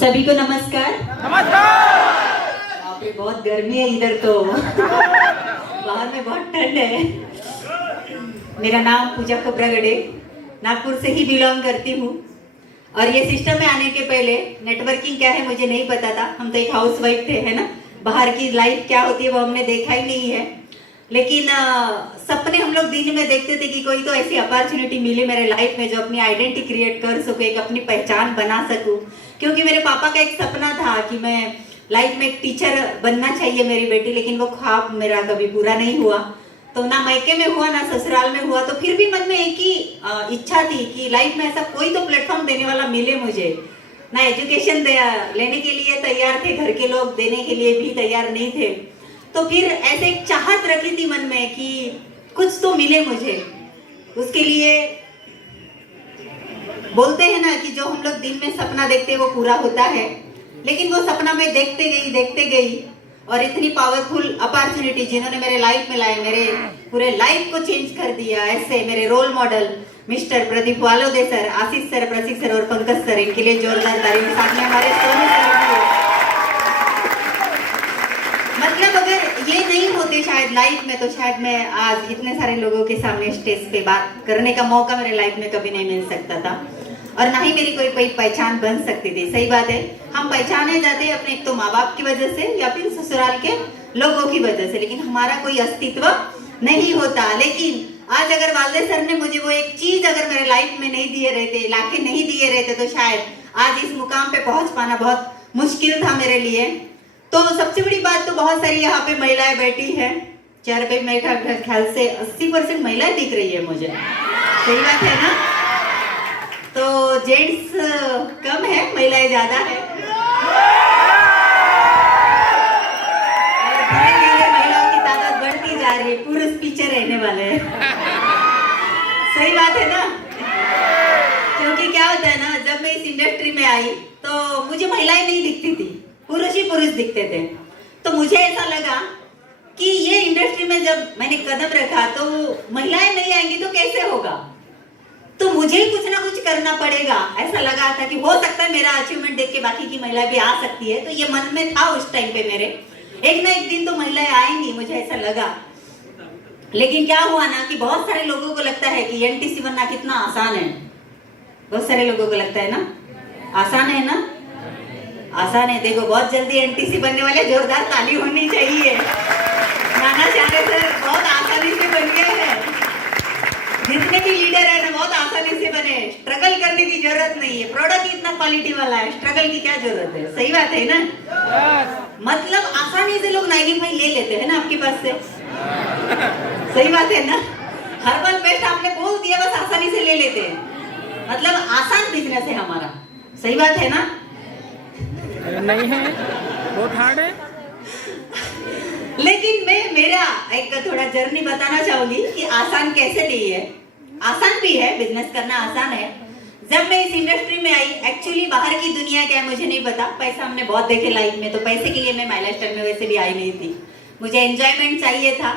सभी को नमस्कार। बाप रे, बहुत गर्मी है इधर तो। बाहर में बहुत ठंड है। मेरा नाम पूजा खोब्रागडे, नागपुर से ही बिलोंग करती हूँ। और ये सिस्टम में आने के पहले नेटवर्किंग क्या है मुझे नहीं पता था। हम तो एक हाउस वाइफ थे, है ना। बाहर की लाइफ क्या होती है वो हमने देखा ही नहीं है। लेकिन सपने हम लोग दिन में देखते थे कि कोई तो ऐसी अपॉर्चुनिटी मिले मेरे लाइफ में जो अपनी आइडेंटिटी क्रिएट कर सकूं, एक अपनी पहचान बना सकूं। क्योंकि मेरे पापा का एक सपना था कि मैं लाइफ में एक टीचर बनना चाहिए मेरी बेटी, लेकिन वो ख्वाब मेरा कभी पूरा नहीं हुआ। तो ना मायके में हुआ ना ससुराल में हुआ। तो फिर भी मन में एक ही इच्छा थी कि लाइफ में ऐसा कोई तो प्लेटफॉर्म देने वाला मिले मुझे। ना एजुकेशन लेने के लिए तैयार थे, घर के लोग देने के लिए भी तैयार नहीं थे। तो फिर ऐसे एक चाहत रखी थी मन में कि कुछ तो मिले मुझे। उसके लिए बोलते हैं ना कि जो हम लोग दिन में सपना देखते हैं वो पूरा होता है। लेकिन वो सपना मैं देखते गई और इतनी पावरफुल अपॉर्चुनिटी जिन्होंने मेरे लाइफ में लाए, मेरे पूरे लाइफ को चेंज कर दिया। ऐसे मेरे role model mister Pradeep Walode sir, Ashish sir, Prasik sir और पंकज सर, इनके लिए जोरदार तारीफ। साथ में हमारे सोनू सर भी। मतलब अगर ये नहीं होते शायद लाइफ में, तो शायद मैं आज इतने सारे लोगों के सामने स्टेज पे बात करने का मौका मेरे लाइफ में कभी नहीं मिल सकता था। और ना ही मेरी कोई पहचान बन सकती थी। सही बात है, हम पहचाने जाते हैं अपने एक तो माँ बाप की वजह से या फिर ससुराल के लोगों की वजह से, लेकिन हमारा कोई अस्तित्व नहीं होता। लेकिन आज अगर वालदे सर ने मुझे वो एक चीज अगर मेरे लाइफ में नहीं दिए रहते, लाके नहीं दिए रहते, तो शायद आज इस मुकाम पे पहुंच पाना बहुत मुश्किल था मेरे लिए। तो सबसे बड़ी बात तो बहुत सारी यहाँ पे महिलाएं बैठी है। चेहरे पे मेरे ख्याल से 80% महिलाएं दिख रही है मुझे। सही बात है ना। तो जेंट्स कम है, महिलाएं ज्यादा है। और धीरे धीरे महिलाओं की ताकत बढ़ती जा रही है, पुरुष पीछे रहने वाले हैं। सही बात है ना। क्योंकि क्या होता है ना, जब मैं इस इंडस्ट्री में आई तो मुझे महिलाएं नहीं दिखती थी, पुरुष ही पुरुष दिखते थे। तो मुझे ऐसा लगा कि ये इंडस्ट्री में जब मैंने कदम रखा तो महिलाएं नहीं आएंगी तो कैसे होगा, तो मुझे ही कुछ ना कुछ करना पड़ेगा। ऐसा लगा था कि हो सकता है मेरा अचीवमेंट देख के बाकी की महिलाएं भी आ सकती है। तो ये मन में था उस टाइम पे मेरे, एक ना एक दिन तो महिलाएं आएंगी, मुझे ऐसा लगा। लेकिन क्या हुआ ना कि बहुत सारे लोगों को लगता है कि एनटीसी बनना कितना आसान है। बहुत सारे लोगों को लगता है ना, आसान है ना। आसान है, देखो बहुत जल्दी एनटीसी बनने वाले जोरदार ताली होनी चाहिए। नाना चारे सर बहुत आसानी से बन गए हैं। जितने भी लीडर है ना बहुत आसानी से बने, स्ट्रगल करने की जरूरत नहीं है। प्रोडक्ट इतना क्वालिटी वाला है, स्ट्रगल की क्या जरूरत है। सही बात है ना। मतलब आसानी से लोग 95 ले लेते हैं ना आपके पास से। सही बात है ना। हर्बल पेस्ट आपने बोल दिया, बस आसानी से ले लेते हैं। मतलब आसान बिजनेस है हमारा। सही बात है ना। नहीं है, बहुत हार्ड है। लेकिन मैं मेरा एक थोड़ा जर्नी बताना चाहूंगी कि आसान कैसे नहीं है। आसान भी है, बिजनेस करना आसान है। जब मैं इस इंडस्ट्री में आई, एक्चुअली बाहर की दुनिया क्या है मुझे नहीं पता। पैसा हमने बहुत देखे लाइफ में, तो पैसे के लिए मैं माई लाइफस्टाइल में वैसे भी आई नहीं थी। मुझे एंजॉयमेंट चाहिए था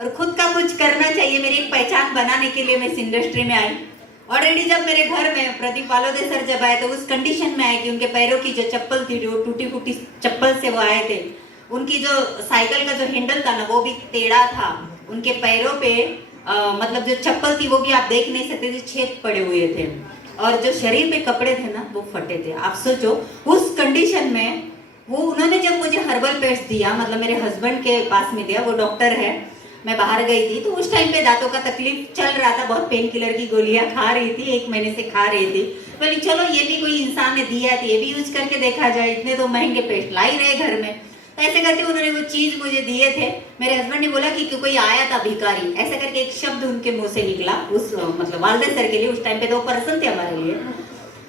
और खुद का कुछ करना चाहिए। मेरी एक पहचान बनाने के लिए मैं इस इंडस्ट्री में आई। ऑलरेडी जब मेरे घर में प्रदीप वालोदे सर जब आए तो उस कंडीशन में आए कि उनके पैरों की जो चप्पल थी, जो टूटी फूटी चप्पल से वो आए थे। उनकी जो साइकिल का जो हैंडल था ना वो भी टेढ़ा था। उनके पैरों पे मतलब जो चप्पल थी वो भी आप देख नहीं सकते थे, छेद पड़े हुए थे। और जो शरीर पे कपड़े थे ना वो फटे थे। आप सोचो उस कंडीशन में वो उन्होंने जब मुझे हर्बल पेस्ट दिया, मतलब मेरे हस्बैंड के पास में दिया, वो डॉक्टर है, मैं बाहर गई थी। तो उस टाइम पे दांतों का तकलीफ चल रहा था, बहुत पेन किलर की गोलियां खा रही थी, 1 महीने से खा रही थी। बोली चलो ये भी कोई इंसान ने दिया है तो ये भी यूज करके देखा जाए, इतने तो महंगे पेस्ट ला ही रहे घर में। तो ऐसे करके उन्होंने वो चीज मुझे दिए थे। मेरे हस्बैंड ने बोला कि कोई आया था भिखारी, ऐसे करके एक शब्द उनके मुंह से निकला उस मतलब वालदे सर के लिए। उस टाइम पे तो पर्सन थे हमारे लिए।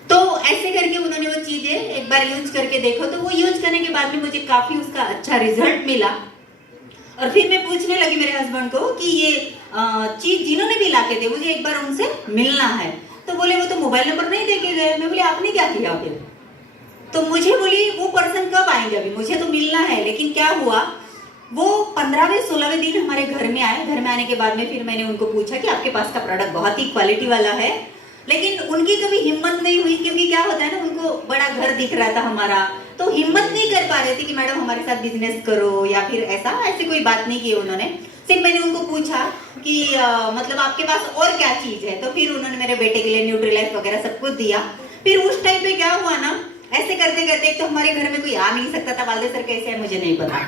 तो ऐसे करके उन्होंने वो चीजें एक बार यूज करके देखो। तो वो यूज करने के बाद में मुझे काफी उसका अच्छा रिजल्ट मिला। और फिर मैं पूछने लगी मेरे हस्बैंड को कि ये चीज जिन्होंने भी लाके थे मुझे एक बार उनसे मिलना है। तो बोले वो तो मोबाइल नंबर नहीं देके गए। मैं बोली आपने क्या किया फिर। तो मुझे बोली वो पर्सन कब आएंगे, अभी मुझे तो मिलना है। लेकिन क्या हुआ, वो 15वें 16वें दिन हमारे घर में आए। घर में आने के बाद में फिर मैंने उनको पूछा कि आपके पास का प्रोडक्ट बहुत ही क्वालिटी वाला है। लेकिन उनकी कभी हिम्मत नहीं हुई, क्योंकि क्या होता है ना, उनको बड़ा घर दिख रहा था हमारा, तो हिम्मत नहीं कर पा रहे थे कि मैडम हमारे साथ बिजनेस करो या फिर ऐसी कोई बात नहीं की उन्होंने। सिर्फ मैंने उनको पूछा कि मतलब आपके पास और क्या चीज है, तो फिर उन्होंने मेरे बेटे के लिए न्यूट्रीलाइफ वगैरह सब कुछ दिया। फिर उस टाइम पे क्या हुआ ना, ऐसे करते करते एक तो हमारे घर में कोई आ नहीं सकता था, वाले सर कैसे है मुझे नहीं पता,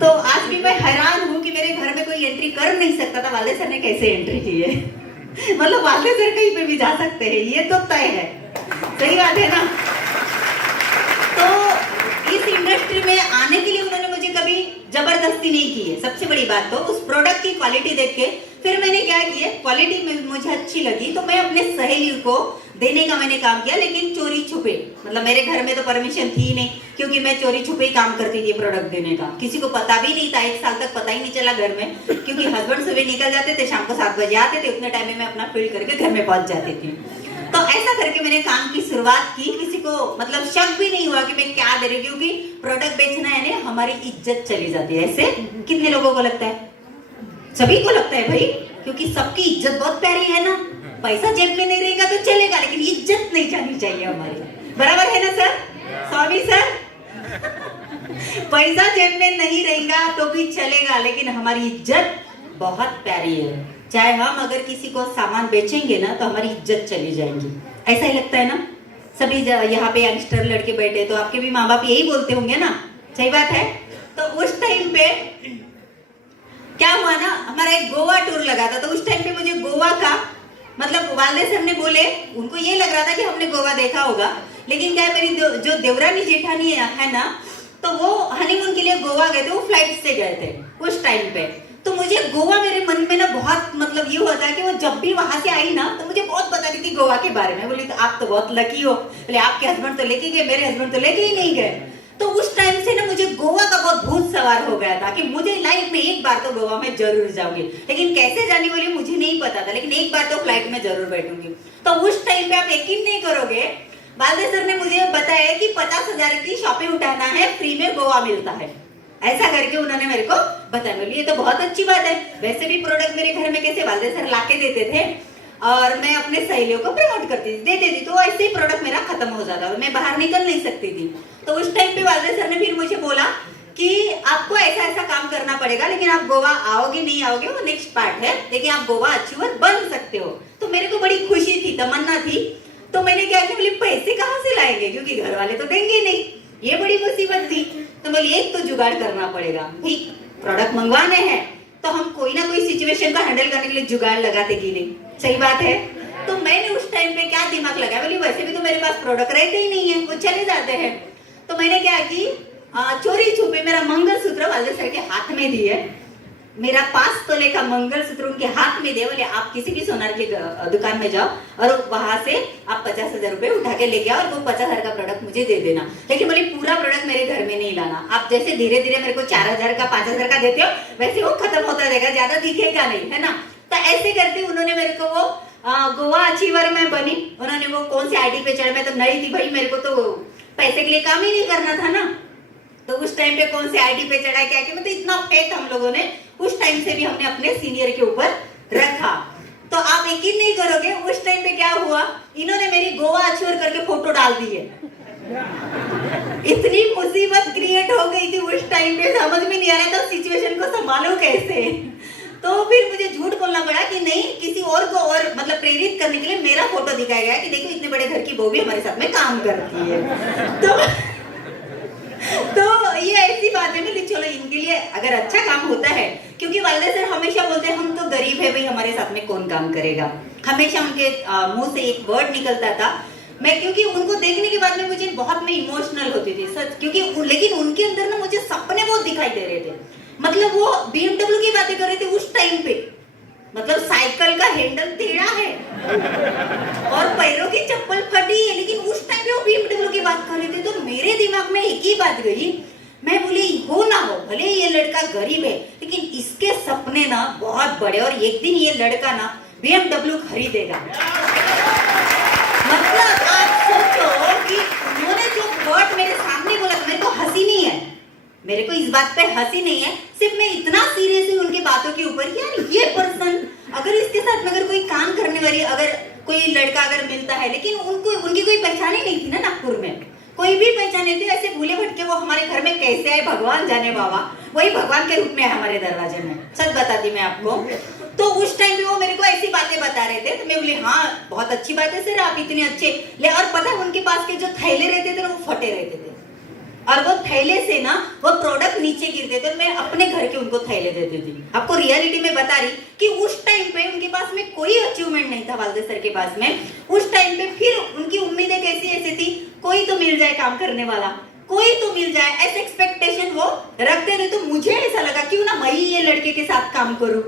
तो आज भी मैं हैरान हूँ कि मेरे घर में कोई एंट्री कर नहीं सकता था, वाले सर ने कैसे एंट्री की है। मतलब वाले सर कहीं पे भी जा सकते हैं, ये तो तय है, सही बात है ना। तो इस इंडस्ट्री में आने के लिए उन्होंने मुझे कभी जबरदस्ती नहीं की है। सबसे बड़ी बात तो उस प्रोडक्ट की क्वालिटी देख के फिर मैंने क्या किया, क्वालिटी मुझे अच्छी लगी तो मैं अपने सहेली को देने का मैंने काम किया, लेकिन चोरी छुपे। मतलब मेरे घर में तो परमिशन थी नहीं, क्योंकि मैं चोरी छुपे ही काम करती थी प्रोडक्ट देने का। किसी को पता भी नहीं था, 1 साल तक पता ही नहीं चला घर में, क्योंकि हस्बैंड सुबह निकल जाते थे, शाम को 7 बजे आते थे, उतने टाइम में मैं अपना फील्ड करके घर में पहुंच जाती थी। तो ऐसा करके मैंने काम की शुरुआत की, किसी को मतलब शक भी नहीं हुआ कि मैं क्या दे रही हूँ, क्योंकि प्रोडक्ट बेचना है ना, हमारी इज्जत चली जाती है। ऐसे कितने लोगों को लगता है? सभी को लगता है भाई, क्योंकि सबकी इज्जत बहुत प्यारी है ना। पैसा जेब में नहीं रहेगा तो चलेगा, लेकिन इज्जत नहीं जानी चाहिए हमारी, बराबर है ना सर? स्वामी सर, पैसा जेब में नहीं रहेगा तो भी चलेगा, लेकिन हमारी इज्जत बहुत प्यारी है। चाहे हम अगर किसी को सामान बेचेंगे ना तो हमारी इज्जत चली जाएगी, ऐसा ही लगता है ना। सभी यहाँ पे यंगस्टर लड़के बैठे, तो आपके भी माँ बाप यही बोलते होंगे ना, सही बात है। तो उस टाइम पे क्या हुआ ना, हमारा एक गोवा टूर लगा था, तो उस टाइम पे मुझे गोवा का मतलब वाले सर ने बोले, उनको ये लग रहा था कि हमने गोवा देखा होगा, लेकिन क्या मेरी जो देवरानी जेठानी है ना, तो वो हनीमून के लिए गोवा गए थे, वो फ्लाइट से गए थे उस टाइम पे। तो मुझे गोवा मेरे मन में ना बहुत मतलब ये हुआ था कि वो जब भी वहां से आई ना तो मुझे बहुत बता रही थी गोवा के बारे में। बोली तो आप तो बहुत लकी हो, बोले आपके हस्बैंड तो लेके गए, मेरे हस्बैंड तो लेके ही नहीं गए। तो उस टाइम से ना मुझे गोवा का बहुत भूत सवार हो गया था कि मुझे लाइफ में एक बार तो गोवा में जरूर जाऊंगी, लेकिन कैसे जाने वाली मुझे नहीं पता था, लेकिन एक बार तो फ्लाइट में जरूर बैठूंगी। तो उस टाइम पे आप यकीन नहीं करोगे, बालदेव सर ने मुझे बताया कि 50,000 की शॉपिंग उठाना है, फ्री में गोवा मिलता है, ऐसा करके उन्होंने मेरे को बताया। बोली ये तो बहुत अच्छी बात है, वैसे भी प्रोडक्ट मेरे घर में कैसे बालदेव सर लाके देते थे और मैं अपने सहेलियों को प्रमोट करती थी, दे देती, तो ऐसे ही प्रोडक्ट मेरा खत्म हो जाता और मैं बाहर निकल नहीं सकती थी। तो उस टाइम पे बालदेव सर ने फिर मुझे बोला कि आपको ऐसा ऐसा काम करना पड़ेगा, लेकिन आप गोवा आओगे नहीं आओगे वो नेक्स्ट पार्ट है, लेकिन आप गोवा अचीवर बन सकते हो। तो मेरे को बड़ी खुशी थी, तमन्ना थी। तो मैंने क्या किया, बोली पैसे कहाँ से लाएंगे, क्योंकि घर वाले तो देंगे नहीं, ये बड़ी मुसीबत थी। तो बोली एक तो जुगाड़ करना पड़ेगा भाई, प्रोडक्ट मंगवाने हैं तो हम कोई ना कोई सिचुएशन को हैंडल करने के लिए जुगाड़ लगाते कि नहीं, सही बात है। तो मैंने उस टाइम पे क्या दिमाग लगाया, बोली वैसे भी तो मेरे पास प्रोडक्ट रहते ही नहीं है, वो चले जाते हैं। तो मैंने क्या की, चोरी छुपे मेरा मंगलसूत्र वाले सर के हाथ में दिए, मेरा 5 तोले का मंगलसूत्र उनके हाथ में दे, बोले आप किसी भी सोनार की दुकान में जाओ और वहां से आप 50,000 रुपए उठा के ले गया और वो 50,000 का प्रोडक्ट मुझे दे देना, लेकिन बोले पूरा प्रोडक्ट मेरे घर में नहीं लाना, आप जैसे धीरे धीरे मेरे को 4,000 का 5,000 का देते हो वैसे वो खत्म होता रहेगा, ज्यादा दिखेगा नहीं, है ना। तो ऐसे करते उन्होंने मेरे को वो गोवा अचीवर में बनी। उन्होंने वो कौन सी आईडी पे चढ़, मैं तो नई थी भाई, मेरे को तो पैसे के लिए काम ही नहीं करना था ना। तो उस टाइम पे कौन सी आईडी पे चढ़ा, क्या कि मतलब इतना फेथ हम लोगों ने उस टाइम से भी हमने अपने सीनियर के ऊपर रखा। तो आप यकीन नहीं करोगे उस टाइम पे क्या हुआ, इन्होंने मेरी गोवा अचीवर करके फोटो डाल दी है। इतनी मुसीबत क्रिएट हो गई थी उस टाइम पे, समझ में नहीं आ रहा था सिचुएशन को संभालो कैसे। तो फिर मुझे झूठ बोलना पड़ा कि नहीं, किसी और को और मतलब प्रेरित करने के लिए मेरा फोटो दिखाया गया कि देखो इतने बड़े घर की बहू भी हमारे साथ में काम करती है। तो ये ऐसी बात है ना, चलो इनके लिए अगर अच्छा काम होता है, क्योंकि वाले सर हमेशा बोलते हैं हम तो गरीब है भाई, हमारे साथ में कौन काम करेगा, हमेशा उनके मुंह से एक वर्ड निकलता था। मैं क्योंकि उनको देखने के बाद में मुझे बहुत मैं इमोशनल होती थी सच, क्योंकि लेकिन उनके अंदर ना मुझे सपने बहुत दिखाई दे रहे थे। मतलब वो BMW की बातें कर रहे थे उस टाइम पे, मतलब साइकिल का हैंडल टेढ़ा है और पैरों की चप्पल फटी है, लेकिन उस टाइम पे वो BMW की बात कर रहे थे। तो मेरे दिमाग में एक ही बात गई, मैं बोली हो ना हो भले ये लड़का गरीब है, लेकिन इसके सपने ना बहुत बड़े, और एक दिन ये लड़का ना BMW खरीदेगा। मतलब आप सोचो कि उन्होंने जो वर्ड मेरे सामने बोला, मेरे को हंसी नहीं है, मेरे को इस बात पे हंसी नहीं है, सिर्फ मैं इतना सीरियस हूँ उनकी बातों के ऊपर, यार ये पर्सन अगर इसके साथ में अगर कोई काम करने वाली अगर कोई लड़का अगर मिलता है, लेकिन उनकी कोई पहचान ही नहीं थी ना नागपुर में, कोई भी पहचान नहीं थी। ऐसे भूले भटके वो हमारे घर में कैसे आए भगवान जाने बाबा, वही भगवान के रूप में है हमारे दरवाजे में, सच बताती मैं आपको। तो उस टाइम पे वो मेरे को ऐसी बातें बता रहे थे, तो मैं बोली हाँ बहुत अच्छी बात है सर, आप इतने अच्छे ले। और पता है उनके पास के जो थैले रहते थे ना वो फटे रहते थे, और वो थैले से ना वो प्रोडक्ट नीचे गिरते थे, मैं अपने घर के उनको थैले देती थी। आपको रियलिटी में बता रही कि उस टाइम पे उनके पास में कोई अचीवमेंट नहीं था वालदे सर के पास में उस टाइम पे। फिर उनकी उम्मीदें कैसी ऐसी थी, कोई तो मिल जाए काम करने वाला, कोई तो मिल जाए, ऐसे एक्सपेक्टेशन वो रखते थे। तो मुझे ऐसा लगा क्यों ना मैं ही ये लड़के के साथ काम करूं।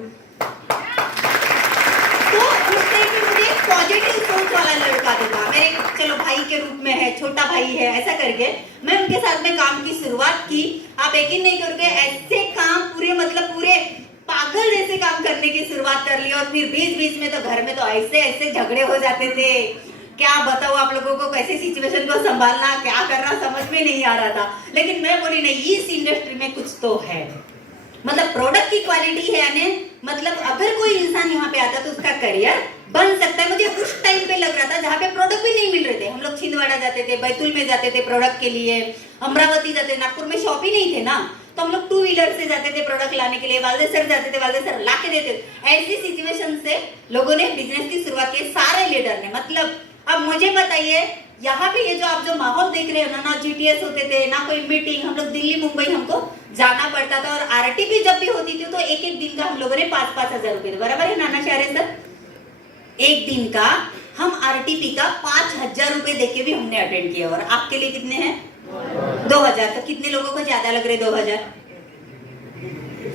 तो उस टाइम पे मुझे एक पॉजिटिव सोच वाला लड़का दिखा, मेरे चलो भाई के रूप में है, छोटा भाई है, ऐसा करके मैं उनके साथ में काम की शुरुआत की। आप यकीन नहीं करोगे, ऐसे काम पूरे मतलब पूरे पागल जैसे काम करने की शुरुआत कर ली। और फिर बीच बीच में तो घर में तो ऐसे ऐसे झगड़े हो जाते थे, क्या बताऊं आप लोगों को, कैसे सिचुएशन को संभालना, क्या करना समझ में नहीं आ रहा था। लेकिन मैं बोली नहीं, इस इंडस्ट्री में कुछ तो है, मतलब प्रोडक्ट की क्वालिटी है यानी मतलब अगर कोई इंसान यहाँ पे आता तो उसका करियर बन सकता है। मुझे उस टाइम पे लग रहा था जहाँ पे प्रोडक्ट भी नहीं मिल रहे थे। हम लोग छिंदवाड़ा जाते थे, बैतूल में जाते थे प्रोडक्ट के लिए, अमरावती जाते, नागपुर में शॉप ही नहीं थे ना, तो हम लोग 2 व्हीलर से जाते थे प्रोडक्ट लाने के लिए, वालदे सर जाते थे, वालदे सर ला के देते। ऐसी सिचुएशन से लोगों ने बिजनेस की शुरुआत की, सारे लीडर ने। मतलब अब मुझे बताइए यहाँ पे ये जो आप जो माहौल देख रहे हो ना GTS होते थे ना, कोई मीटिंग, हम लोग दिल्ली मुंबई हमको जाना पड़ता था। और RTP जब भी होती थी तो एक एक दिन का हम लोगों ने 5-5 हजार रुपए, बराबर है नाना शारे सर, एक दिन का हम RTP का 5,000 रुपए देके भी हमने अटेंड किया। और आपके लिए कितने हैं? 2,000। तो कितने लोगों को ज्यादा लग रहे 2,000?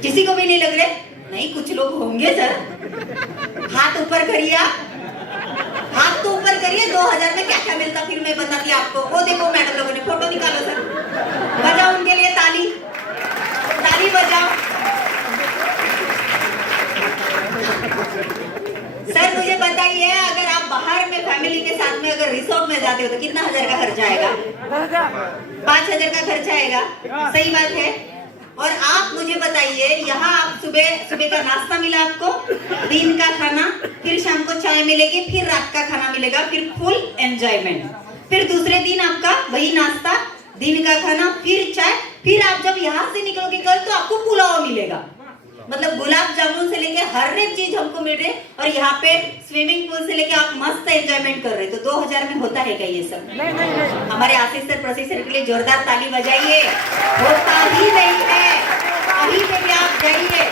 किसी को भी नहीं लग रहे? नहीं, कुछ लोग होंगे सर, हाथ ऊपर करिए, हाथ तो ऊपर करिए। 2,000 में क्या क्या मिलता फिर मैं बताती आपको। वो देखो मैडम लोगों ने फोटो निकालो सर, बजाओ उनके लिए ताली, ताली बजाओ। सर मुझे बताइए, अगर आप बाहर में फैमिली के साथ में अगर रिसोर्ट में जाते हो तो कितना हजार का खर्चा आएगा? 5,000 का खर्चा आएगा, सही बात है। और आप मुझे बताइए, यहाँ आप सुबह का नाश्ता मिला आपको, दिन का खाना, फिर शाम को चाय मिलेगी, फिर रात का खाना मिलेगा, फिर फुल एंजॉयमेंट। फिर दूसरे दिन आपका वही नाश्ता, दिन का खाना, फिर चाय, फिर आप जब यहाँ से निकलोगे कल तो आपको पुलाव मिलेगा। मतलब गुलाब जामुन से लेके हर एक चीज हमको मिल रही है। और यहाँ पे स्विमिंग पूल से लेके आप मस्त एंजॉयमेंट कर रहे। तो 2,000 में होता है क्या ये सब? नहीं। हमारे आशीष सर, प्रसिद्ध सर के लिए जोरदार ताली बजाइए। होता ही नहीं है, कहीं पे भी आप जाइए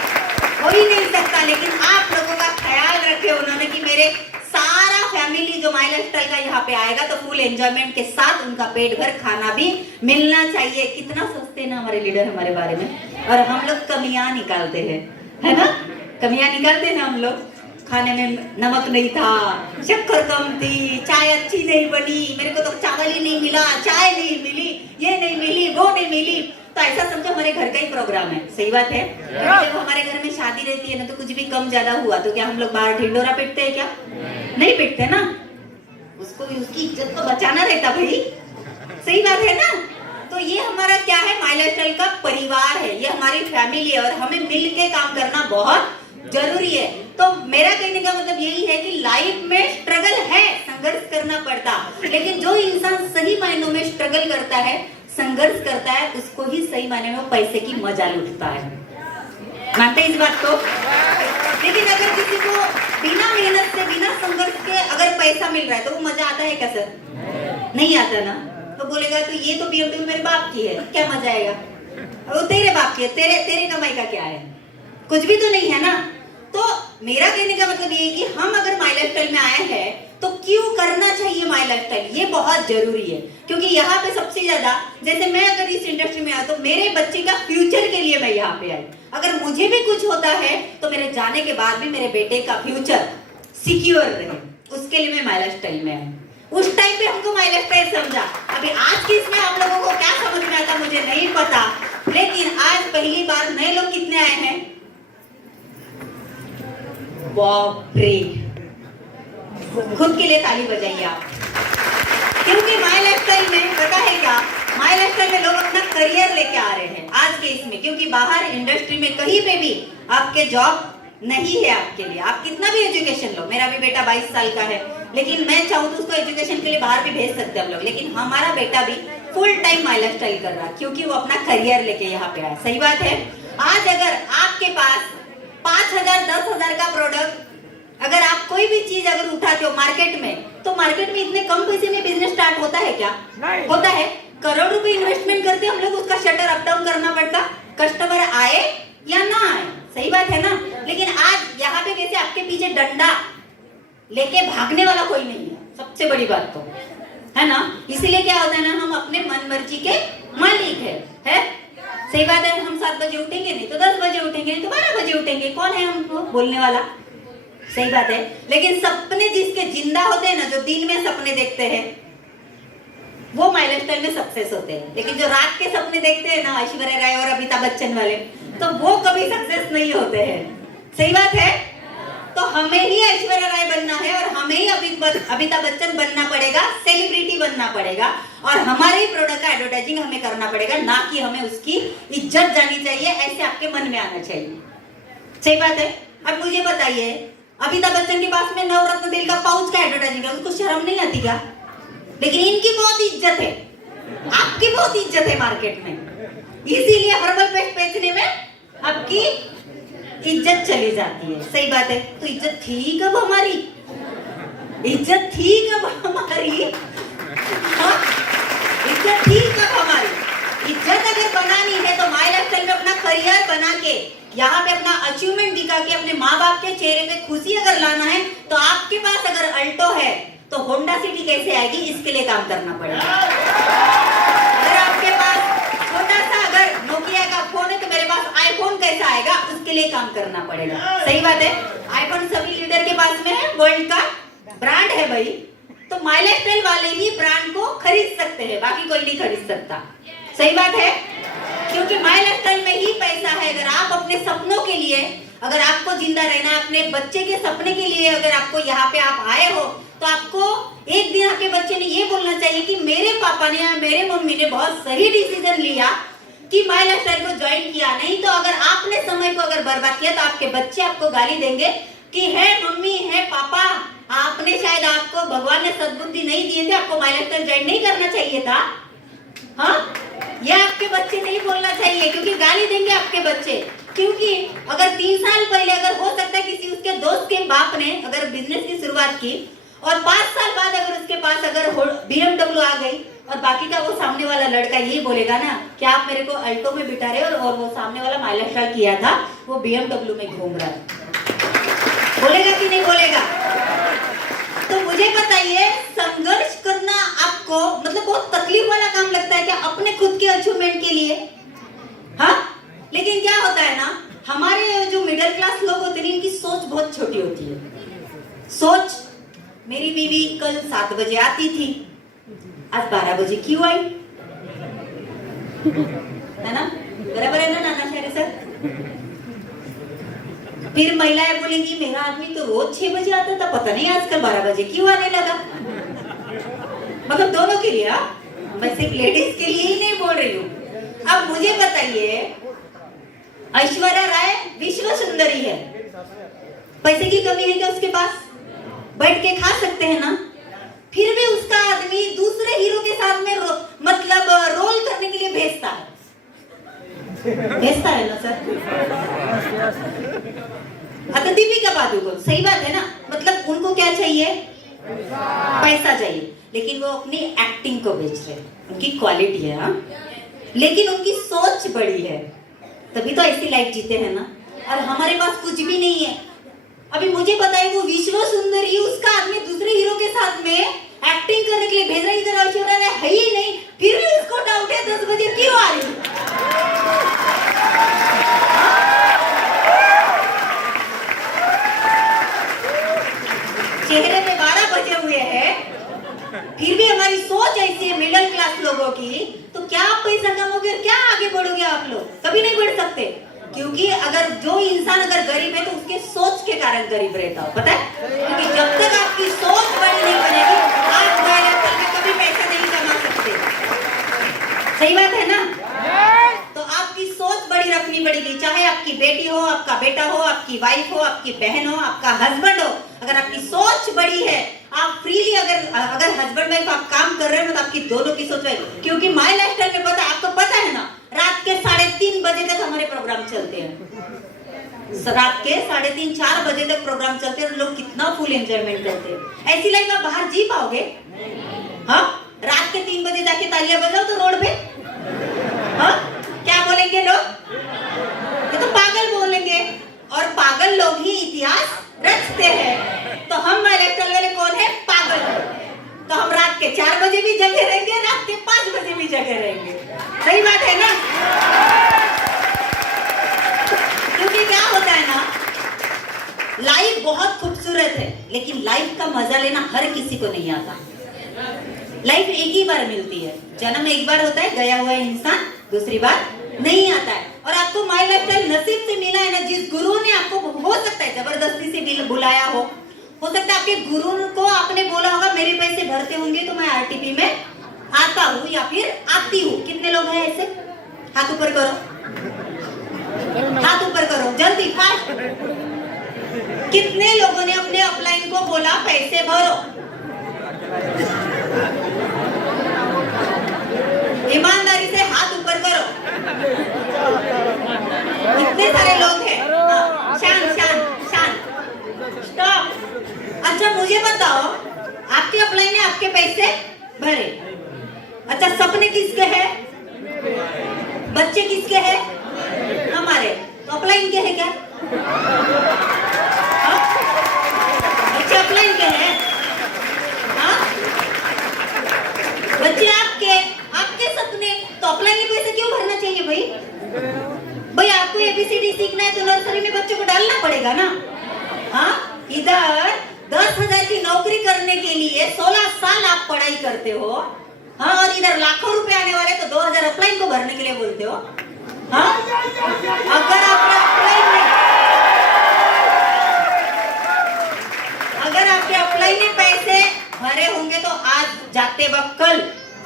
हो ही नहीं सकता। लेकिन आप लोगों का ख्याल रखे उन्होंने कि मेरे सारा फैमिली जो माई लाइफस्टाइल का यहाँ पे आएगा तो फुल एंजॉयमेंट के साथ उनका पेट भर खाना भी मिलना चाहिए। कितना सोचते हैं ना हमारे लीडर हमारे बारे में, और हम लोग कमियां निकालते हैं, है ना, कमियां निकालते हैं ना हम लोग। खाने में नमक नहीं था, शक्कर कम थी, चाय अच्छी नहीं बनी, मेरे को तो चावल ही नहीं मिला, चाय नहीं मिली, ये नहीं मिली, वो नहीं मिली। तो ऐसा समझो हमारे घर का ही प्रोग्राम है, सही बात है। जब हमारे घर में शादी रहती है ना तो कुछ भी कम ज्यादा हुआ तो क्या हम लोग बाहर ढिंडोरा पीटते हैं क्या? नहीं पीटते ना, उसको उसकी इज्जत को बचाना रहता भाई, सही बात है ना। तो ये हमारा क्या है, माई लाइफस्टाइल का परिवार है, ये हमारी फैमिली है और हमें मिल के काम करना बहुत जरूरी है। तो मेरा कहने का मतलब यही है कि लाइफ में स्ट्रगल है, संघर्ष करना पड़ता, लेकिन जो इंसान सही मायनों में स्ट्रगल करता है, संघर्ष करता है, उसको ही सही मायने में पैसे की मजा लुटता है। मानते इस बात को? लेकिन अगर किसी को बिना मेहनत से, बिना संघर्ष के अगर पैसा मिल रहा है तो वो मजा आता है क्या सर? नहीं आता ना। तो बोलेगा तो ये तो BMW मेरे बाप की है, क्या मजा आएगा? वो तेरे बाप की है, तेरे कमाई का क्या है? कुछ भी तो नहीं है ना। तो मेरा कहने का मतलब ये है कि हम अगर माई लाइफस्टाइल में आए हैं तो क्यों करना चाहिए माई लाइफस्टाइल, ये बहुत जरूरी है। क्योंकि यहाँ पे सबसे ज्यादा, जैसे मैं अगर इस इंडस्ट्री में आया तो मेरे बच्चे का फ्यूचर के लिए मैं यहाँ पे आई। अगर मुझे भी कुछ होता है तो मेरे जाने के बाद भी मेरे बेटे का फ्यूचर सिक्योर रहे, उसके लिए मैं माई लाइफस्टाइल में आई। उस टाइम पे हमको माई लाइफस्टाइल समझा, अभी आज की इसमें आप लोगों को क्या समझ में आता मुझे नहीं पता, लेकिन आज पहली बार नए लोग कितने आए हैं? बाप रे, खुद के लिए ताली बजाइए आप। क्योंकि माई लाइफस्टाइल में पता है क्या, माई लाइफस्टाइल में लोग अपना करियर लेके आ रहे हैं आज के इसमें। क्योंकि बाहर इंडस्ट्री में कहीं पे भी आपके जॉब नहीं है आपके लिए, आप कितना भी एजुकेशन लो। मेरा भी बेटा 22 साल का है, लेकिन मैं चाहूँ तो उसको एजुकेशन के लिए बाहर भी भेज सकते हैं हम लोग, लेकिन हमारा बेटा भी full time my life style कर रहा है क्योंकि वो अपना करियर लेके यहाँ पे आया। सही बात है। आज अगर आपके पास 5,000 10,000 का प्रोडक्ट, अगर आप कोई भी चीज अगर उठाते हो मार्केट में, तो मार्केट में इतने कम पैसे में बिजनेस स्टार्ट होता है क्या? नहीं होता है। करोड़ रुपए इन्वेस्टमेंट करते हम लोग, उसका शटर अप डाउन करना पड़ता, कस्टमर आए या ना आए। सही बात है ना। लेकिन आज यहाँ पे कैसे आपके पीछे डंडा लेके भागने वाला कोई नहीं है, सबसे बड़ी बात तो है ना। इसीलिए क्या होता है ना, हम अपने मन मर्जी के मालिक है? सही बात है। हम 7 बजे उठेंगे, नहीं तो 10 बजे उठेंगे, नहीं तो 12 बजे उठेंगे, कौन है हमको बोलने वाला? सही बात है। लेकिन सपने जिसके जिंदा होते हैं ना, जो दिन में सपने देखते हैं, वो माई लाइफ स्टाइल में सक्सेस होते हैं। लेकिन जो रात के सपने देखते हैं ना, ऐश्वर्या राय और अमिताभ बच्चन वाले, तो वो कभी सक्सेस नहीं होते हैं। सही बात है। तो हमें ही ऐश्वर्या राय बनना है और हमें ही अमिताभ बच्चन बनना पड़ेगा, सेलिब्रिटी बनना पड़ेगा, और हमारे ही प्रोडक्ट का एडवर्टाइजिंग हमें करना पड़ेगा, ना कि हमें उसकी इज्जत जानी चाहिए, ऐसे आपके मन में आना चाहिए। सही बात है। अब मुझे बताइए, अमिताभ बच्चन के पास में नवरत्न तेल का पाउच का एडवर्टाइजिंग है, उसको शर्म नहीं आती क्या? लेकिन इनकी बहुत इज्जत है, आपकी बहुत इज्जत है मार्केट में, इसीलिए हर्बल पेस्ट बेचने में आपकी इज्जत चली जाती है। सही बात है। तो इज्जत थी कब हमारी? इज्जत थी कब हमारी? इज्जत थी कब हमारी? इज्जत अगर बनानी है तो माई लाइफ स्टाइल में अपना करियर बना के, यहाँ पे अपना अचीवमेंट दिखा के, अपने माँ बाप के चेहरे पे खुशी अगर लाना है, तो आपके पास अगर अल्टो है तो होंडा सिटी कैसे आएगी, इसके लिए काम करना पड़ेगा। अगर आपके पास छोटा सा अगर नोकिया का फोन है तो मेरे पास आईफोन कैसा आएगा, उसके लिए काम करना पड़ेगा। सही बात है। आईफोन सभी लीडर के पास में है, वर्ल्ड का ब्रांड है भाई। तो माई लाइफ स्टाइल वाले ही ब्रांड को खरीद सकते हैं, बाकी कोई नहीं खरीद सकता। सही बात है। क्योंकि माई लाइफ स्टाइल में ही पैसा है। अगर आप अपने सपनों के लिए, अगर आपको जिंदा रहना है, अपने बच्चे के सपने के लिए अगर आपको यहाँ पे आप आए हो, तो आपको एक दिन आपके बच्चे ने ये बोलना चाहिए कि मेरे पापा ने या मेरे मम्मी ने बहुत सही डिसीजन लिया कि माई लाइफ स्टाइल को ज्वाइन किया। नहीं तो अगर आपने समय को अगर बर्बाद किया तो आपके बच्चे आपको गाली देंगे कि है मम्मी है पापा, आपने शायद, आपको भगवान ने सद्बुद्धि नहीं दिए थे, आपको माई लाइफ स्टाइल ज्वाइन नहीं करना चाहिए था। हाँ, ये आपके बच्चे नहीं बोलना चाहिए, क्योंकि गाली देंगे आपके बच्चे। क्योंकि अगर 3 साल पहले अगर हो सकता है किसी उसके दोस्त के बाप ने अगर बिजनेस की शुरुआत की, और 5 साल बाद अगर उसके पास अगर BMW आ गई, और बाकी का वो सामने वाला लड़का यही बोलेगा ना कि आप मेरे को अल्टो में बिठा रहे हो और वो सामने वाला माई लाइफ स्टाइल किया था, वो BMW में घूम रहा है, बोलेगा कि नहीं बोलेगा? तो मुझे बताइए, संघर्ष करना आपको मतलब बहुत तकलीफ वाला काम लगता है क्या अपने खुद के अचीवमेंट के लिए? हाँ। लेकिन क्या होता है ना, हमारे जो मिडिल क्लास लोग होते हैं, इनकी सोच बहुत छोटी होती है। सोच, मेरी बीवी कल 7 बजे आती थी, आज 12 बजे क्यों आई? है ना, बराबर है ना नाना शेरे सर? फिर महिलाएं बोलेंगी मेरा आदमी तो रोज 6 बजे आता था, पता नहीं आजकल 12 बजे क्यों आने लगा। मतलब दोनों के लिए, मैं सिर्फ लेडीज के लिए ही नहीं बोल रही हूँ। अब मुझे बताइए, ऐश्वर्या राय विश्व सुंदरी है, पैसे की कमी है क्या उसके पास? बैठ के खा सकते हैं ना। फिर भी उसका आदमी दूसरे हीरो के साथ में मतलब रोल करने के लिए भेजता है ना सर? अच्छा, दीपिका पादुकोण, सही बात है ना। मतलब उनको क्या चाहिए? पैसा चाहिए, लेकिन वो अपनी एक्टिंग को बेच रहे हैं, उनकी क्वालिटी है। हाँ, लेकिन उनकी सोच बड़ी है, तभी तो ऐसी लाइफ जीते हैं ना। और हमारे पास कुछ भी नहीं है। अभी मुझे बताइए, वो विश्व सुंदरी, उसका आदमी दूसरे हीरो के साथ में एक्टिंग करने के लिए भेज रहा है, इधर ऐश्वर्या राय है ही नहीं, फिर भी उसको डाउट है 10 बजे क्यों आ रही? चेहरे पे 12 बजे हुए हैं, फिर भी हमारी सोच ऐसी है मिडिल क्लास लोगों की। तो क्या आप पैसा कमाओगे, क्या आगे बढ़ोगे आप लोग? कभी नहीं बढ़ सकते। क्योंकि अगर जो इंसान अगर गरीब है तो उसके सोच के कारण गरीब रहता हो, पता है? क्योंकि जब तक आपकी सोच बड़ी नहीं बनेगी, आप कभी पैसा नहीं कमा सकते। सही बात है ना? तो आपकी सोच बड़ी रखनी पड़ेगी, चाहे आपकी बेटी हो, आपका बेटा हो, आपकी वाइफ हो, आपकी बहन हो, आपका हस्बैंड हो, अगर आपकी सोच बड़ी है, आप फ्रीली अगर हस्बैंड वाइफ आप काम कर रहे हो तो आपकी दोनों की सोच बड़ी, क्योंकि माय लाइफस्टाइल में पता आपको पता है ना, रात के 3:30 बजे तक हमारे प्रोग्राम चलते हैं। रात के 3:30 4 बजे तक प्रोग्राम चलते हैं और लोग कितना फुल एंजॉयमेंट करते हैं। ऐसी लाइफ आप बाहर जी पाओगे? हाँ, रात के 3 बजे जाके तालियां बजाओ तो रोड पे, हाँ, क्या बोलेंगे लोग? ये तो पागल बोलेंगे, और पागल लोग ही इतिहास रचते हैं। तो हम इलेक्ट्रल वाले कौन है? पागल। तो हम रात के 4 बजे भी जगे रहेंगे, रात के 5 बजे भी जगे रहेंगे। सही बात है ना? क्योंकि क्या होता है ना, लाइफ बहुत खूबसूरत है, लेकिन लाइफ का मजा लेना हर किसी को नहीं आता। लाइफ एक ही बार मिलती है, जन्म एक बार होता है, गया हुआ इंसान दूसरी बार नहीं आता है। और आपको माय लाइफस्टाइल नसीब से मिला है ना, जिस गुरु ने आपको, हो सकता है जबरदस्ती से बुलाया हो सकता है आपके गुरु को आपने बोला होगा मेरे पैसे भरते होंगे तो मैं आरटीपी में आता हूँ या फिर आती हूँ। कितने लोग हैं ऐसे? हाथ ऊपर करो, हाथ ऊपर करो, जल्दी फास्ट। कितने लोगों ने अपने अपलाइन को बोला पैसे भरो? ईमानदारी से हाथ ऊपर करो। इतने सारे लोग हैं। शांत शांत शांत, स्टॉप। अच्छा मुझे बताओ, आपके अपलाइन ने आपके पैसे भरे, अच्छा सपने किसके हैं? बच्चे किसके हैं? हमारे। तो अपलाइन के हैं क्या? हाँ? बच्चे अपलाइन के हैं? हाँ? बच्चे आपके सपने, तो अपलाइन में पैसे क्यों भरना चाहिए भाई? आपको एबीसीडी सीखना है तो नर्सरी में बच्चों को डालना पड़ेगा ना। हाँ, इधर 10,000 की नौकरी करने के लिए 16 साल आप पढ़ाई करते हो, हाँ, और इधर लाखों रुपए आने वाले तो 2,000 अपलाइन को भरने के लिए बोलते हो। हाँ? अगर आपके अपलाइन में पैसे भरे होंगे तो आज जाते वक्त कल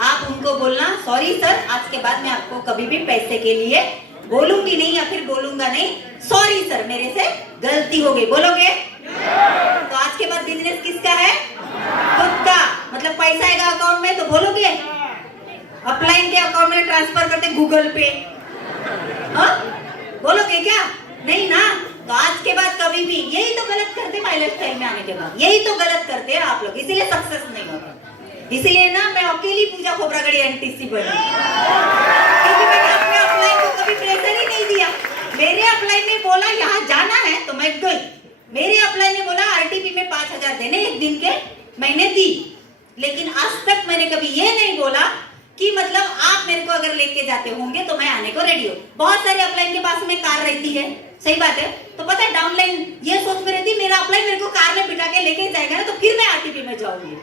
आप उनको बोलना सॉरी सर, आज के बाद मैं आपको कभी भी पैसे के लिए बोलूंगी नहीं या फिर बोलूंगा नहीं, सॉरी सर मेरे से गलती हो गई, बोलोगे? तो आज के बाद बिजनेस किसका है? खुद का। मतलब पैसा आएगा अकाउंट में तो बोलोगे? अपलाइन के अकाउंट में ट्रांसफर करते गूगल पे, हाँ? बोलोगे क्या? नहीं ना। तो आज के बाद कभी भी, यही तो गलत करते माय लाइफस्टाइल में आने के बाद, यही तो गलत करते हैं आप लोग, इसीलिए सक्सेस नहीं होता। इसीलिए ना मैं अकेली पूजा खोबरागड़ी एनटीसी बनी, क्योंकि मैंने अपने अपलाइन को कभी प्रेशर ही नहीं दिया। मेरे अपलाइन ने बोला यहाँ जाना है तो मैं गई, मेरे अपलाइन ने बोला आरटीपी में 5,000 देने एक दिन के, मैंने दी। लेकिन आज तक मैंने कभी ये नहीं बोला कि मतलब आप मेरे को अगर लेके जाते होंगे तो मैं आने को रेडी हूँ। बहुत सारे अपलाइन के पास में कार रहती है, सही बात है, तो पता है डाउनलाइन ये सोच में रहती मेरा अपलाइन मेरे को कार में बिठा के लेके जाएगा ना तो फिर मैं आरटीपी में जाऊंगी,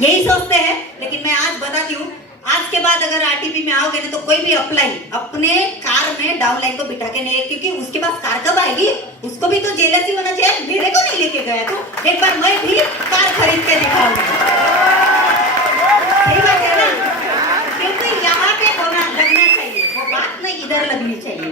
यही सोचते हैं। लेकिन मैं आज बताती हूँ, आज के बाद अगर आरटीपी में आओगे ना तो कोई भी अपलाइन अपने कार में डाउनलाइन को बिठा के नहीं, क्योंकि उसके पास कार कब आएगी, उसको भी तो जेलसी होना चाहिए, मेरे को नहीं लेके गया तो एक बार मैं भी कार खरीद के दिखाऊंगी। सही बात है ना? क्योंकि यहाँ पे होना लगना चाहिए, वो बात नहीं इधर लगनी चाहिए।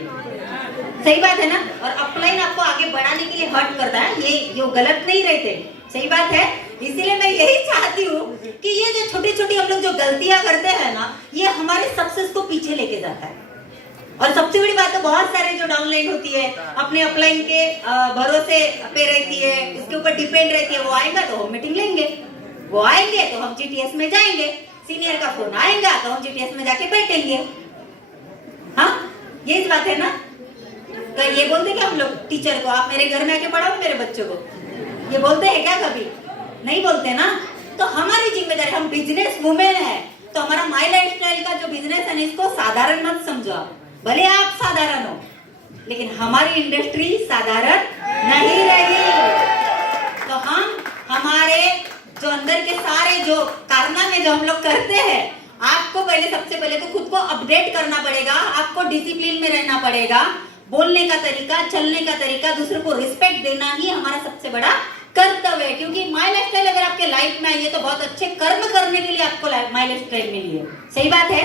सही बात है ना? और अपलाइन आपको आगे बढ़ाने के लिए हर्ट करता है, ये गलत नहीं रहते, सही बात है। इसीलिए मैं यही चाहती हूँ कि ये जो छोटी छोटी हम लोग जो गलतियां करते हैं ना, ये हमारे सक्सेस को पीछे लेके जाता है। और सबसे बड़ी बात तो बहुत सारे जो डाउनलाइन होती है अपने अपलाइन के भरोसे पे रहती है, उसके ऊपर डिपेंड रहती है। वो आएगा तो हम मीटिंग लेंगे, वो आएंगे तो हम जीटीएस में जाएंगे, सीनियर का फोन आएगा तो हम जीटीएस में जाके बैठेंगे। हाँ, यही बात है ना? तो ये बोलते क्या हम लोग टीचर को, आप मेरे घर में आके पढ़ाओ मेरे बच्चों को, ये बोलते हैं क्या? कभी नहीं बोलते ना। तो हमारी जिम्मेदारी, हम बिजनेस वुमेन है तो हमारा माय लाइफस्टाइल का जो बिजनेस है इसको साधारण मत समझो आप, भले आप साधारण हो लेकिन हमारी इंडस्ट्री साधारण नहीं रही। तो हम हमारे जो अंदर के सारे जो कारनामे जो हम लोग करते हैं, आपको पहले सबसे पहले तो खुद को अपडेट करना पड़ेगा, आपको डिसिप्लिन में रहना पड़ेगा, बोलने का तरीका, चलने का तरीका, दूसरों को रिस्पेक्ट देना ही हमारा सबसे बड़ा कर्तव्य है। क्योंकि माय लाइफस्टाइल अगर आपके लाइफ में आई है तो बहुत अच्छे कर्म करने के लिए आपको माय लाइफस्टाइल मिली है, सही बात है।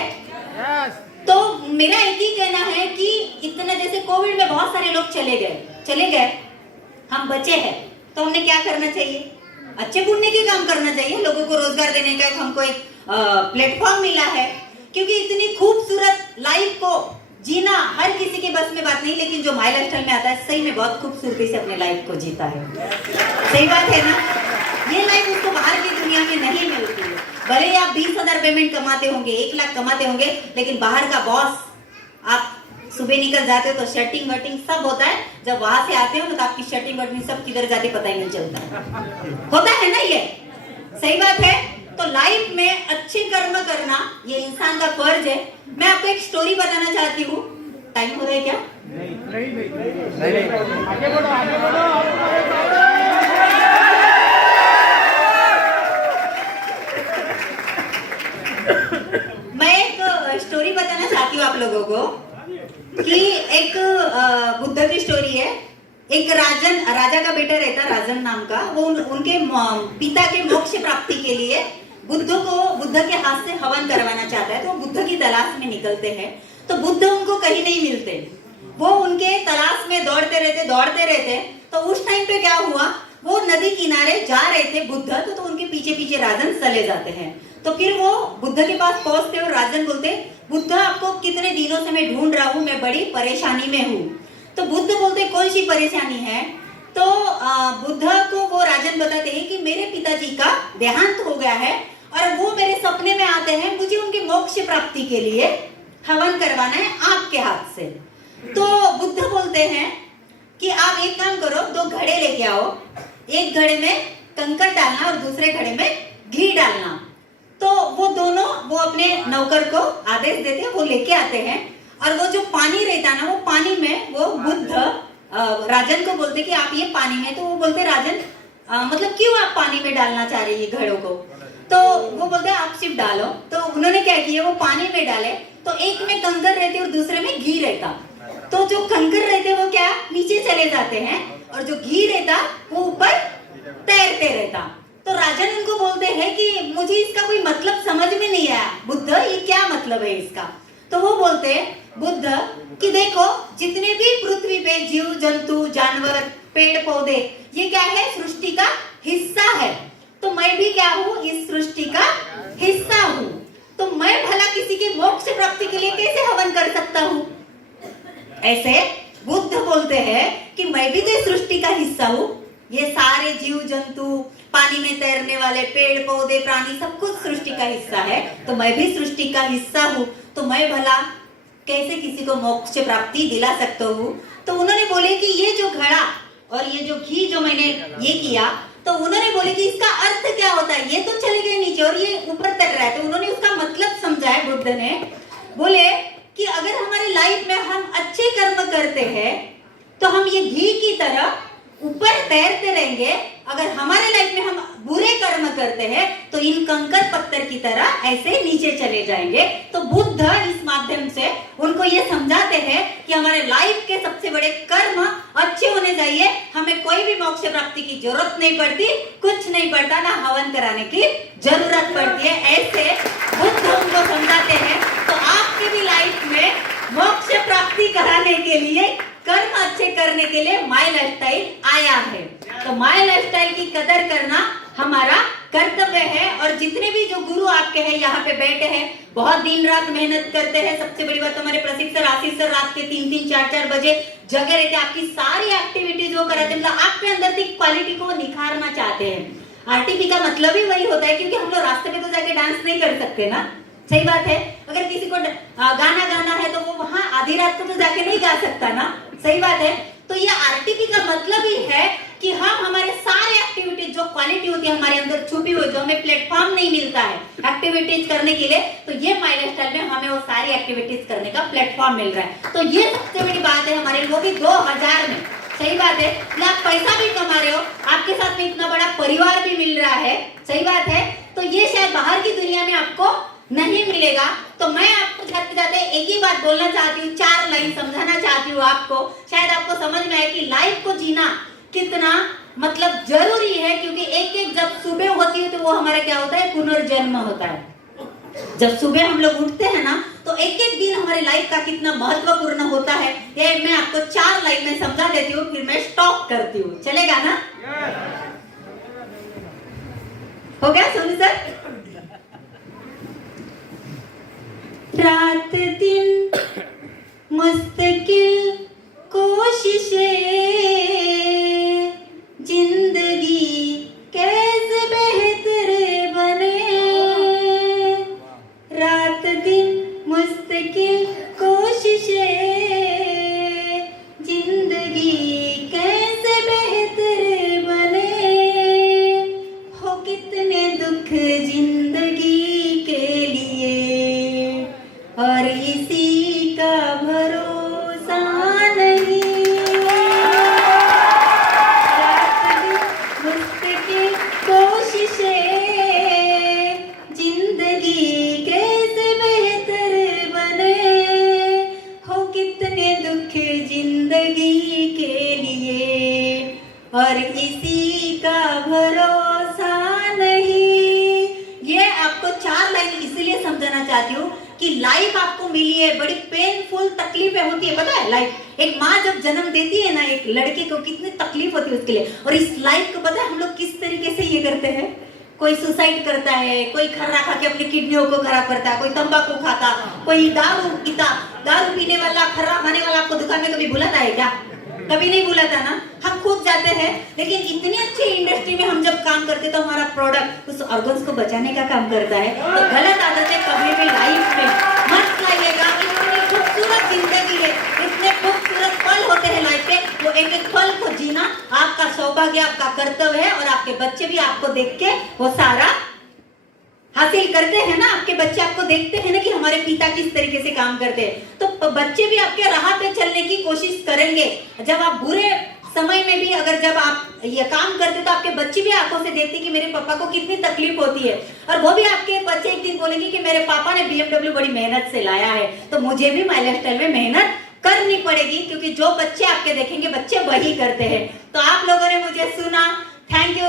तो मेरा एक ही कहना है कि इतना जैसे कोविड में बहुत सारे लोग चले गए, हम बचे हैं, तो हमने क्या करना चाहिए? अच्छे पुण्य के काम करना चाहिए, लोगों को रोजगार देने का हमको एक प्लेटफॉर्म मिला है। क्योंकि इतनी खूबसूरत लाइफ को जीना हर किसी के बस में बात नहीं, लेकिन जो माई लाइफस्टाइल में आता है सही में बहुत खूबसूरती से अपने लाइफ को जीता है। सही बात है ना? ये लाइफ उसको बाहर की दुनिया में नहीं मिलती है। भले ही आप 20,000 पेमेंट कमाते होंगे, 1 लाख कमाते होंगे, लेकिन बाहर का बॉस, आप सुबह निकल जाते हो तो शर्टिंग वर्टिंग सब होता है, जब वहां से आते हो तो आपकी शर्टिंग वर्टिंग सब किधर जाती पता ही नहीं चलता। होता है ना ये? सही बात है। तो लाइफ में अच्छे कर्म करना ये इंसान का फर्ज है। मैं आपको एक स्टोरी बताना चाहती हूँ। टाइम हो रहा है क्या? नहीं आगे बढ़ो मैं एक स्टोरी बताना चाहती हूँ आप लोगों को कि एक बुद्ध की स्टोरी है। एक राजा का बेटा रहता, राजन नाम का। वो उनके पिता के मोक्ष प्राप्ति के लिए बुद्ध के हाथ से हवन करवाना चाहता है। तो बुद्ध की तलाश में निकलते हैं, तो बुद्ध उनको कहीं नहीं मिलते। वो उनके तलाश में दौड़ते रहते। तो उस टाइम पे क्या हुआ, वो नदी किनारे जा रहे थे बुद्ध, तो उनके पीछे पीछे राजन चले जाते हैं। तो फिर वो बुद्ध के पास पहुंचते और राजन बोलते, बुद्ध आपको कितने दिनों से मैं ढूंढ रहा हूँ, मैं बड़ी परेशानी में हूँ। तो बुद्ध बोलते कौन सी परेशानी है? तो बुद्ध को वो राजन बताते हैं कि मेरे पिताजी का देहांत हो गया है और वो मेरे सपने में आते हैं, मुझे उनके मोक्ष प्राप्ति के लिए हवन करवाना है आपके हाथ से। तो बुद्ध बोलते हैं कि आप एक काम करो, 2 घड़े लेके आओ, एक घड़े में कंकड़ डालना और दूसरे घड़े में घी डालना। तो वो दोनों वो अपने नौकर को आदेश देते हैं, वो लेके आते हैं। और वो जो पानी रहता है ना, वो पानी में वो बुद्ध राजन को बोलते कि आप ये पानी में, तो वो बोलते राजन मतलब क्यों आप पानी में डालना चाह रहे हैं घड़ों को? तो वो बोलते आप सिर्फ डालो। तो उन्होंने क्या किया, वो पानी में डाले, तो एक में कंकर रहते और दूसरे में घी रहता। तो जो कंकर रहते वो क्या नीचे चले जाते हैं और जो घी रहता वो ऊपर तैरते रहता। तो राजन उनको बोलते हैं कि मुझे इसका कोई मतलब समझ में नहीं आया, बुद्ध ये क्या मतलब है इसका? तो वो बोलते हैं बुद्ध कि देखो, जितने भी पृथ्वी पे जीव जंतु जानवर पेड़ पौधे, ये क्या है, सृष्टि का हिस्सा है। तो मैं भी क्या हूँ, इस सृष्टि का हिस्सा हूँ। तो मैं भला किसी के मोक्ष प्राप्ति के लिए कैसे हवन कर सकता हूँ? ऐसे बुद्ध बोलते हैं कि मैं भी तो इस सृष्टि का हिस्सा हूँ। ये सारे जीव जंतु, पानी में तैरने वाले पेड़ पौधे प्राणी सब कुछ सृष्टि का हिस्सा है। तो मैं भी सृष्टि का हिस्सा हूँ, तो मैं भला कैसे किसी को मोक्ष प्राप्ति दिला सकता हूँ? तो उन्होंने बोले कि ये जो घड़ा और ये जो घी जो मैंने ये किया, तो उन्होंने बोले कि इसका अर्थ क्या होता है? ये तो चले गए नीचे और ये ऊपर तर रहा है। तो उन्होंने उसका मतलब समझाया बुद्ध ने। बोले कि अगर हमारी लाइफ में हम अच्छे कर्म करते हैं तो हम ये घी की तरह ऊपर तैरते रहेंगे। अगर हमारे लाइफ में हम बुरे कर्म करते हैं तो इन कंकर पत्थर की तरह ऐसे नीचे चले जाएंगे। तो बुद्ध इस माध्यम से उनको ये समझाते हैं कि हमारे लाइफ के सबसे बड़े कर्म अच्छे होने चाहिए। हमें कोई भी मोक्ष प्राप्ति की जरूरत नहीं पड़ती, कुछ नहीं पड़ता, ना हवन कराने की जरूरत पड़ती है। ऐसे बुद्ध उनको समझाते हैं। तो आपके भी लाइफ में मोक्ष प्राप्ति कराने के लिए, कर्म अच्छे करने के लिए माई लाइफस्टाइल आया है। तो माई लाइफस्टाइल की कदर करना हमारा कर्तव्य है। और जितने भी जो गुरु आपके हैं यहाँ पे बैठे हैं, बहुत दिन रात मेहनत करते हैं। सबसे बड़ी बात हमारे प्रशिक्षक आशीष सर रात के 3-3, 4-4 बजे जगह रहते, आपकी सारी एक्टिविटीज वो कराते, मतलब आपके अंदर की क्वालिटी को निखारना चाहते हैं। आरटीपी का मतलब ही वही होता है, क्योंकि हम लोग रास्ते पे तो जाके डांस नहीं कर सकते ना। सही बात है। अगर किसी को गाना गाना है तो वो वहां आधी रात को तो जाके नहीं गा सकता ना। सही बात है। तो ये आरटीपी का मतलब ही है कि हम हमारे सारे एक्टिविटीज जो क्वालिटी होती है हमारे अंदर छुपी हुई, जो हमें प्लेटफॉर्म नहीं मिलता है एक्टिविटीज करने के लिए, तो ये माई लाइफस्टाइल में हमें वो सारी एक्टिविटीज करने का प्लेटफॉर्म मिल रहा है। तो ये सबसे बड़ी बात है हमारे, वो भी 2000 में। सही बात है। आप पैसा भी कमा रहे हो, आपके साथ में इतना बड़ा परिवार भी मिल रहा है। सही बात है। तो ये शायद बाहर की दुनिया में आपको नहीं मिलेगा। तो मैं आपको जाते जाते एक ही बात बोलना चाहती हूँ, 4 लाइन समझाना चाहती हूँ आपको, शायद आपको समझ में आए कि लाइफ को जीना कितना मतलब जरूरी है। क्योंकि एक एक जब सुबह होती है तो वो हमारा क्या होता है, पुनर्जन्म होता है। जब सुबह हम लोग उठते हैं ना तो एक एक दिन हमारे लाइफ का कितना महत्वपूर्ण होता है, ये मैं आपको 4 लाइन में समझा देती हूँ, फिर मैं स्टॉप करती हूँ। चलेगा ना? हो गया सोनू सर? रात दिन मुस्तकिल कोशिशें, जिंदगी कैसे बेहतर बने। रात दिन मुस्तकिल कोशिशें, जिंदगी कैसे बेहतर बने। हो कितने दुख जिंदगी के लिए और इसी का भरोसा नहीं। रात दिन मुस्तकिल कोशिशें, जिंदगी कैसे बेहतर बने। हो कितने दुख जिंदगी के लिए और इसी का भरोसा नहीं। ये आपको 4 लाइन इसलिए समझाना चाहती हूँ कि लाइफ आपको मिली है, बड़ी पेनफुल तकलीफें होती है, पता है? लाइफ, एक माँ जब जन्म देती है ना एक लड़के को, कितनी तकलीफ होती है उसके लिए। और इस लाइफ को पता है हम लोग किस तरीके से ये करते हैं? कोई सुसाइड करता है, कोई खर्रा खा के अपनी किडनियों को खराब करता है, कोई तंबाकू खाता, कोई दारू पीता। दारू पीने वाला, खर्रा खाने वाला आपको दुकान में कभी बुलाता है क्या? कभी नहीं बुलाता ना। हम खुद जाते हैं, लेकिन इतनी अच्छी इंडस्ट्री में हम जब काम करते तो हमारा प्रोडक्ट उस ऑर्गन्स को बचाने का काम करता है। तो गलत आदतें कभी भी लाइफ में मत लाइएगा। इतनी खूबसूरत जिंदगी है, इतने खूबसूरत पल होते हैं लाइफ में, वो एक एक पल को जीना आपका सौभाग्य, आपका कर्तव्य है। और आपके बच्चे भी आपको देख के वो सारा हासिल करते हैं ना। आपके बच्चे आपको देखते हैं ना कि हमारे पिता किस तरीके से काम करते हैं, तो बच्चे भी आपके राह पे चलने की कोशिश करेंगे। जब आप बुरे समय में भी अगर जब आप ये काम करते तो आपके बच्चे भी आंखों से देखते कि मेरे पापा को कितनी तकलीफ होती है। और वो भी आपके बच्चे एक दिन बोलेंगे कि मेरे पापा ने BMW बड़ी मेहनत से लाया है, तो मुझे भी माई लाइफस्टाइल में मेहनत करनी पड़ेगी। क्योंकि जो बच्चे आपके देखेंगे बच्चे वही करते हैं। तो आप लोगों ने मुझे सुना, थैंक यू